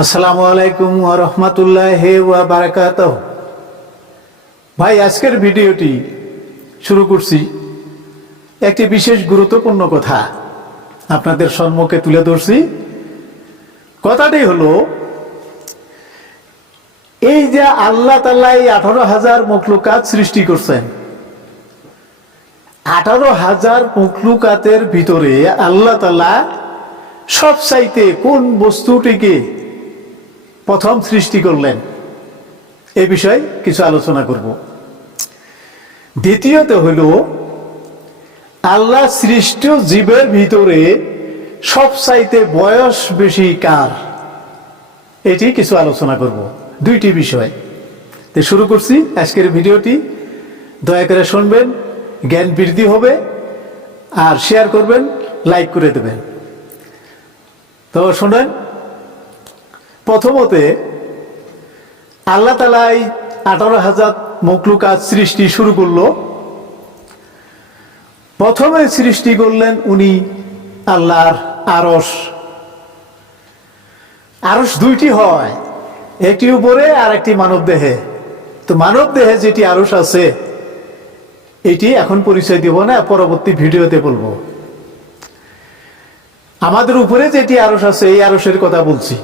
আসসালামু আলাইকুম ওয়া রাহমাতুল্লাহি ওয়া বারাকাতুহু। ভাই, আজকের ভিডিওটি শুরু করছি একটি বিশেষ গুরুত্বপূর্ণ কথা আপনাদের সম্মুখে তুলে ধরছি। কথাটি হলো, এই যে আল্লাহ তাআলা 18,000 মখলুকাত সৃষ্টি করছেন, 18,000 মখলুকাতের ভিতরে আল্লাহ তাআলা সবচাইতে কোন বস্তুটিকে প্রথম সৃষ্টি করলেন, এ বিষয়ে কিছু আলোচনা করব। দ্বিতীয়ত হইল, আল্লাহ সৃষ্ট জীবের ভিতরে সবচাইতে বয়স বেশি কার, এটি কিছু আলোচনা করব। দুইটি বিষয় শুরু করছি আজকের ভিডিওটি। দয়া করে শুনবেন, জ্ঞান বৃদ্ধি হবে, আর শেয়ার করবেন, লাইক করে দেবেন। তো শুনেন, প্রথমতে আল্লাহ তাআলা 18,000 মখলুকাত সৃষ্টি শুরু করলো। প্রথমে সৃষ্টি করলেন উনি আল্লাহর আরশ। আরশ দুইটি হয়, একটি উপরে আর একটি মানব দেহে। তো মানব দেহে যেটি আরশ আছে, এটি এখন পরিচয় দেব না, পরবর্তী ভিডিওতে বলবো। আমাদের উপরে যেটি আরশ আছে, এই আরশের কথা বলছি।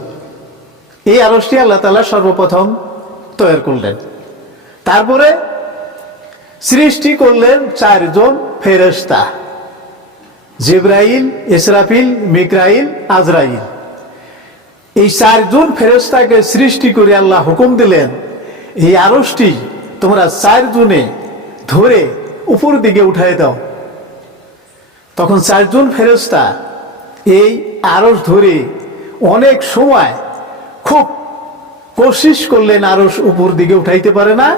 এই আরশটি আল্লাহ তাআলা সর্বপ্রথম তৈরি করলেন। তারপরে সৃষ্টি করলেন 4 জন ফেরেশতা, জিবরাইল, ইসরাফিল, মিকাইল, আজরাইল। এই 4 জন ফেরেশতাকে সৃষ্টি করে আল্লাহ হুকুম দিলেন, এই আরশটি তোমরা 4 জনে ধরে উপর দিকে উঠায় দাও। তখন 4 জন ফেরেশতা এই আরশ ধরে অনেক সময় খুব কোশিশ করলেন, আরশ উপর দিকে উঠাইতে পারে না।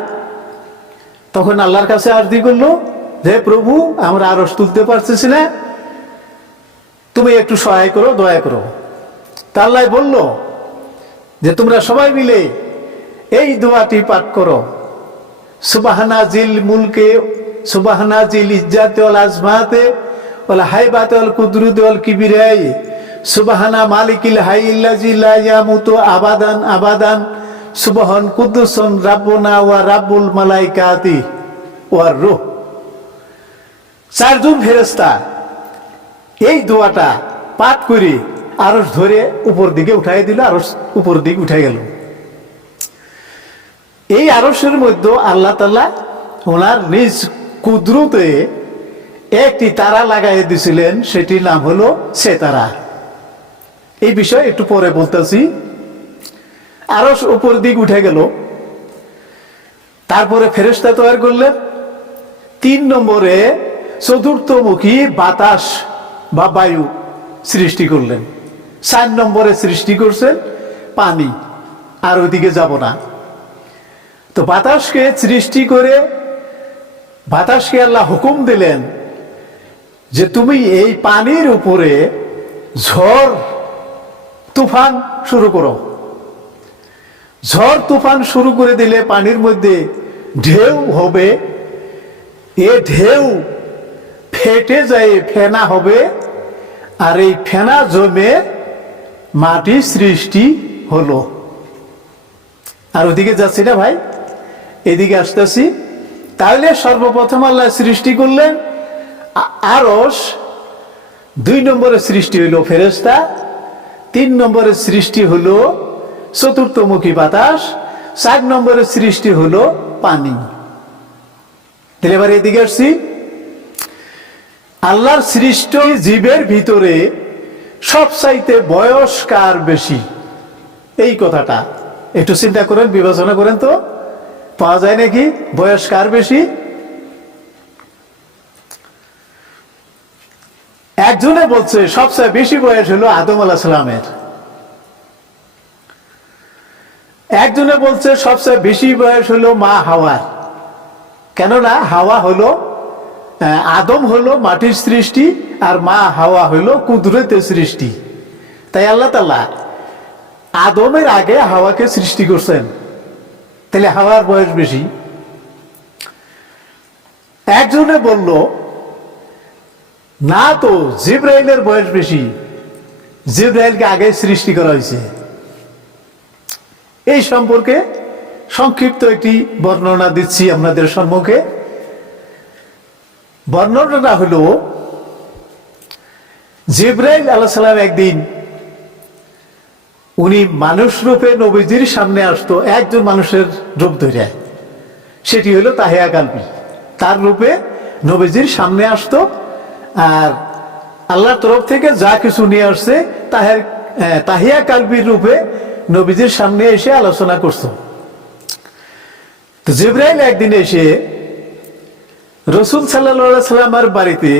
তখন আল্লাহর কাছে আরজি করলো, হে প্রভু, আমরা আরশ তুলতে পারতেছি না, তুমি একটু সহায় করো, দয়া করো। তা আল্লাহ বলল যে তোমরা সবাই মিলে এই দোয়াটি পাঠ করো, সুবহানা জিল মুলকে, সুবহানা জিল ইজ্জাতি ওয়াল আজমাতে ওয়াল হাইবাতি ওয়াল কুদরতি ওয়াল কিবরিয়াই, সুবহানা মালিকিল হাইয়িল্লাযী লা ইয়ামুতু আবাদান আবাদান, সুবহান কুদ্দুসুন রাব্বুনা ওয়া রাব্বুল মালাইকাতি ওয়ার রূহ। 4 জন ফেরেশতা এই দোয়াটা পাঠ করে আরশ ধরে উপর দিকে উঠাই দিল, আরশ উপর দিকে উঠে গেল। এই আরশের মধ্যে আল্লাহ তাআলা ওনার নিজ কুদরতে একটি তারা লাগাই দিয়েছিলেন, সেটির নাম হলো সেতারা। এই বিষয়ে একটু পরে বলতেছি। আরশ উপর দিক উঠে গেল। তারপরে ফেরেশতা তৈরি করলেন। 3 নম্বরে চতুর্থমুখী বাতাস বা বায়ু সৃষ্টি করলেন। 4 নম্বরে সৃষ্টি করছেন পানি। আর ওইদিকে যাব না। তো বাতাসকে সৃষ্টি করে বাতাসকে আল্লাহ হুকুম দিলেন যে তুমি এই পানির উপরে ঝড় তুফান শুরু করো। ঝড় তুফান শুরু করে দিলে পানির মধ্যে ঢেউ হবে, এ ঢেউ ফেটে যায়, ফেনা হবে, আর এই ফেনা জমে মাটি সৃষ্টি হলো। আর ওদিকে যাচ্ছি না ভাই, এদিকে আসতেছি। তাহলে সর্বপ্রথম আল্লাহ সৃষ্টি করলেন আরশ, 2 নম্বরে সৃষ্টি হইল ফেরেশতা, 3 নম্বরে সৃষ্টি হলো চতুর্থমুখী বাতাস, 4 নম্বরে সৃষ্টি হলো পানি। তাহলে এবার এদিকে আসছি। আল্লাহর সৃষ্ট জীবের ভিতরে সবচাইতে বয়স কার বেশি, এই কথাটা একটু চিন্তা করেন, বিবেচনা করেন তো, পাওয়া যায় নাকি বয়স কার বেশি? একজনে বলছে সবচেয়ে বেশি বয়স হলো আদম আলাইহিস সালামের। একজনে বলছে সবচেয়ে বেশি বয়স হলো মা হাওয়ার। কেননা হাওয়া হলো, আদম হলো মাটির সৃষ্টি, আর মা হাওয়া হলো কুদরতের সৃষ্টি। তাই আল্লাহ তাআলা আদমের আগে হাওয়াকে সৃষ্টি করছেন, তাহলে হাওয়ার বয়স বেশি। একজনে বলল না, তো জিবরাইলের বয়স বেশি, জিবরাইলকে আগে সৃষ্টি করা হয়েছে। এই সম্পর্কে সংক্ষিপ্ত একটি বর্ণনা দিচ্ছি আপনাদের সম্মুখে। বর্ণনাটা হলো, জিবরাইল আলাইহিস সালাম একদিন উনি মানুষ রূপে নবীজির সামনে আসতো, একজন মানুষের রূপ ধরে, সেটি হলো তাহিয়া কালবি। তার রূপে নবীজির সামনে আসতো, আর আল্লাহর তরফ থেকে যা কিছু নিয়ে আসছে তাহিয়া কালবির রূপে নবীজির সামনে এসে আলোচনা করতো। তো জিবরাইল একদিন এসে রাসূল সাল্লাল্লাহু আলাইহি সাল্লামের বাড়িতে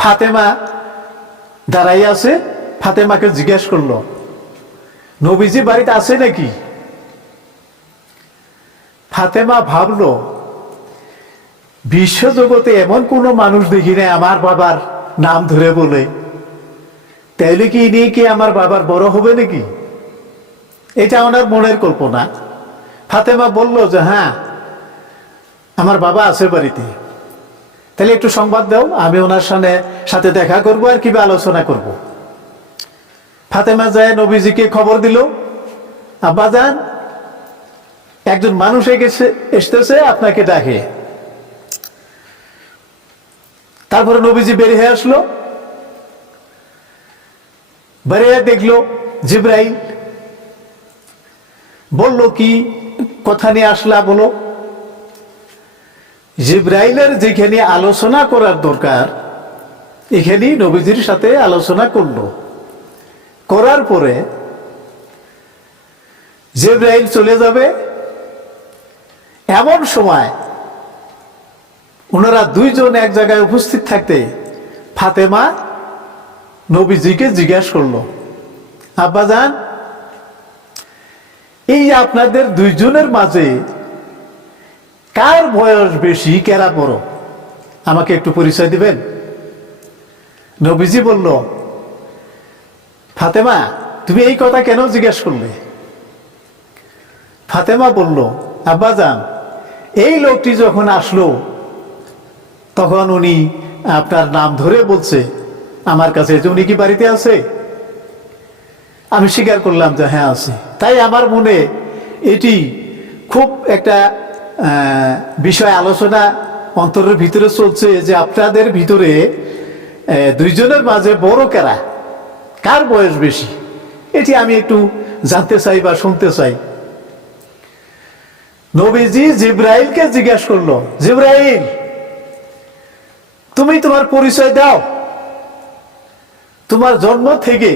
ফাতেমা দাঁড়াই আছে, ফাতেমাকে জিজ্ঞেস করলো, নবীজি বাড়িতে আছে নাকি? ফাতেমা ভাবলো, বিশ্বজগতে এমন কোনো মানুষ দেখি না আমার বাবার নাম ধরে বলে, তাইলে কি ইনি কি আমার বাবার বড় হবে নাকি? এটা ওনার মনের কল্পনা। ফাতেমা বলল যে হ্যাঁ, আমার বাবা আছে বাড়িতে, তাহলে একটু সংবাদ দাও, আমি ওনার সাথে দেখা করব আর কিভাবে আলোচনা করব। ফাতেমা যায় নবীজিকে খবর দিল, আব্বাজান, একজন মানুষ এসতেছে, আপনাকে ডাকে। তারপরে নবীজি বেরিয়ে আসলো, বেরিয়ে দেখলো জিবরাইল। বলল, কি কথা নিয়ে আসলা বলো। জিবরাইলের যেখানে আলোচনা করার দরকার, এখানে নবীজির সাথে আলোচনা করলো। করার পরে জিবরাইল চলে যাবে, এমন সময় ওনারা দুইজন এক জায়গায় উপস্থিত থাকতে ফাতেমা নবীজিকে জিজ্ঞাসা করলো, আব্বাজান, এই আপনাদের দুইজনের মাঝে কার বয়স বেশি, কারা বড়, আমাকে একটু পরিচয় দিবেন? নবীজি বলল, ফাতেমা, তুমি এই কথা কেন জিজ্ঞেস করলে? ফাতেমা বলল, আব্বাজান, এই লোকটি যখন আসলো তখন উনি আপনার নাম ধরে বলছে আমার কাছে যে উনি কি বাড়িতে আছে? আমি স্বীকার করলাম যে হ্যাঁ আছে। তাই আমার মনে এটি খুব একটা বিষয় আলোচনা অন্তরের ভিতরে চলছে যে আপনাদের ভিতরে দুইজনের মাঝে বড় কারা, কার বয়স বেশি, এটি আমি একটু জানতে চাই বা শুনতে চাই। নবীজি জিবরাইলকে জিজ্ঞাসা করলো, জিবরাইল, তুমি তোমার পরিচয় দাও, তোমার জন্ম থেকে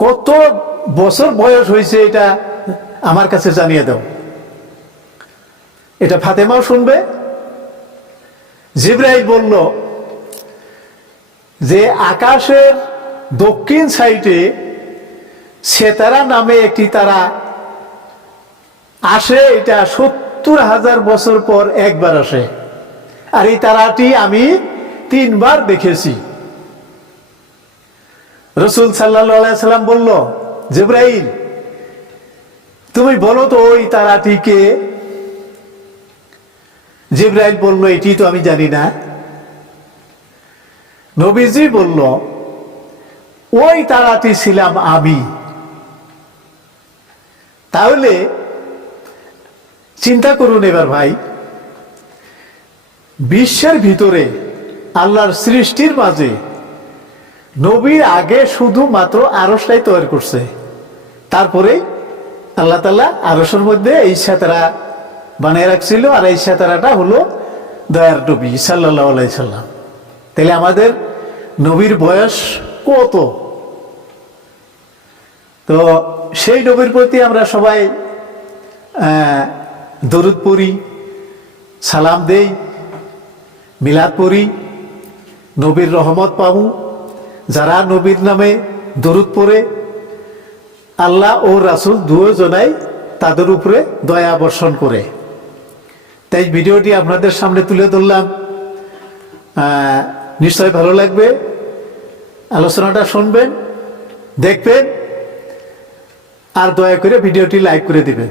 কত বছর বয়স হয়েছে এটা আমার কাছে জানিয়ে দাও। এটা ফাতেমাও শুনবে। জিবরাইল বলল যে আকাশের দক্ষিণ সাইডে সেতারা নামে একটি তারা আসে, এটা 70,000 বছর পর একবার আসে, আর এই তারাটি আমি 3 বার দেখেছি। রাসূল সাল্লাল্লাহু আলাইহি সাল্লাম বলল, জিবরাইল, তুমি বলো তো ওই তারাটি কে? জিবরাইল বলল, এটি তো আমি জানি না। নবীজি বলল, ওই তারাটি ছিলাম আমি। তাহলে চিন্তা করুন এবার ভাই, বিশ্বের ভিতরে আল্লাহর সৃষ্টির মাঝে নবীর আগে শুধুমাত্র আরশটাই তৈরি করছে, তারপরে আল্লাহ তাআলা আরশের মধ্যে এই সেতারা বানিয়ে রাখছিল, আর এই সেতারাটা হলো দয়ার নবী সাল্লাল্লাহু আলাইহি সাল্লাম। তাহলে আমাদের নবীর বয়স কত? তো সেই নবীর প্রতি আমরা সবাই দরুদ পড়ি, সালাম দেই, মিলাদ পড়ি, নবীর রহমত পাবো। যারা নবীর নামে দরুদ পড়ে, আল্লাহ ও রাসূল দুজনাই তাদের উপরে দয়া বর্ষণ করে। তাই ভিডিওটি আপনাদের সামনে তুলে ধরলাম, নিশ্চয় ভালো লাগবে। আলোচনাটা শুনবেন, দেখবেন, আর দয়া করে ভিডিওটি লাইক করে দিবেন।